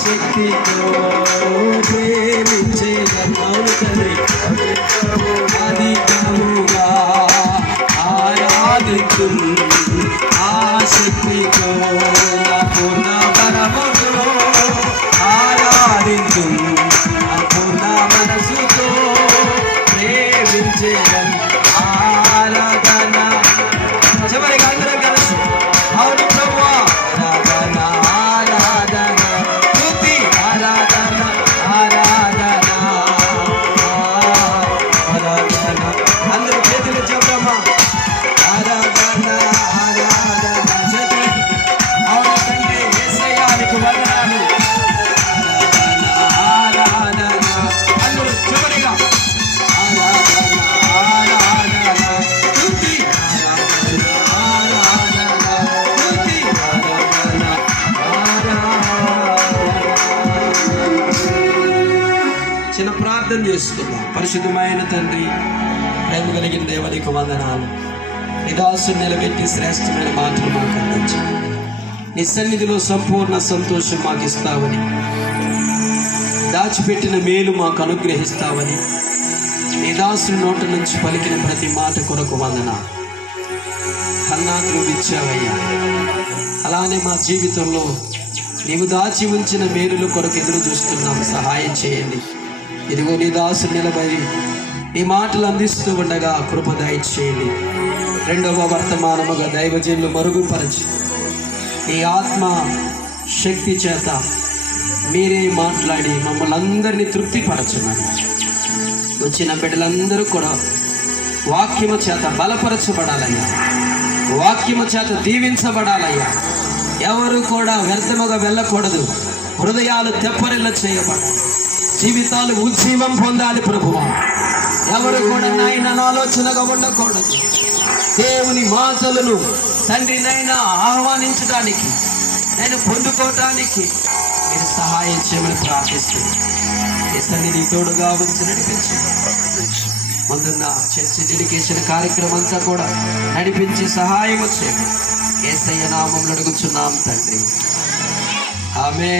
చెప్తామా ప్రేమించే చెప్తామా తండ్రి చిన్న ప్రార్థన చేసుకుందాం పరిశుద్ధమైన తండ్రి ప్రేమ కలిగిన దేవునికి వందనాలు నిదాసు నిలబెట్టి శ్రేష్టమైన మాటలు మాకు అందించి. నీ సన్నిధిలో సంపూర్ణ సంతోషం మాకు ఇస్తావని దాచిపెట్టిన మేలు మాకు అనుగ్రహిస్తావని నీ నోట నుంచి పలికిన ప్రతి మాట కొరకు వందన. కన్నాకు ఇచ్చావయ్యా. అలానే మా జీవితంలో నీవు దాచి ఉంచిన మేలుల కొరకు ఎదురు చూస్తున్నాం. సహాయం చేయండి. ఇదిగో నీ దాసు నిలబడి నీ మాటలు అందిస్తూ ఉండగా కృప దయచేయండి. రెండవ వర్తమానముగా దైవజనులు మరుగుపరచి నీ ఆత్మ శక్తి చేత మీరే మాట్లాడి మమ్మల్ని అందరినీ తృప్తిపరచమని. వచ్చిన బిడ్డలందరూ కూడా వాక్యము చేత బలపరచబడాలయ్యా. వాక్యము చేత దీవించబడాలయ్యా. ఎవరు కూడా వ్యర్థముగా వెళ్ళకూడదు. హృదయాలు తెప్పరిల్ల చేయబడాలి జీవితాలు ఉజ్జీవం పొందాలి ప్రభువా. ఎవరు కూడా నాయన ఆలోచనగా ఉండకూడదు దేవుని మాటలను తండ్రి నైనా ఆహ్వానించడానికి నేను పొందుకోవటానికి మీరు సహాయం చేయమని ప్రార్థిస్తున్నాను ఈ సన్నిధి తోడుగా ఉంచి నడిపించి. ముందున్న చర్చి డెడికేషన్ కార్యక్రమం అంతా కూడా నడిపించి సహాయం చేయమని ఏసయ్య నామంలో అడుగుచున్నాం తండ్రి. ఆమె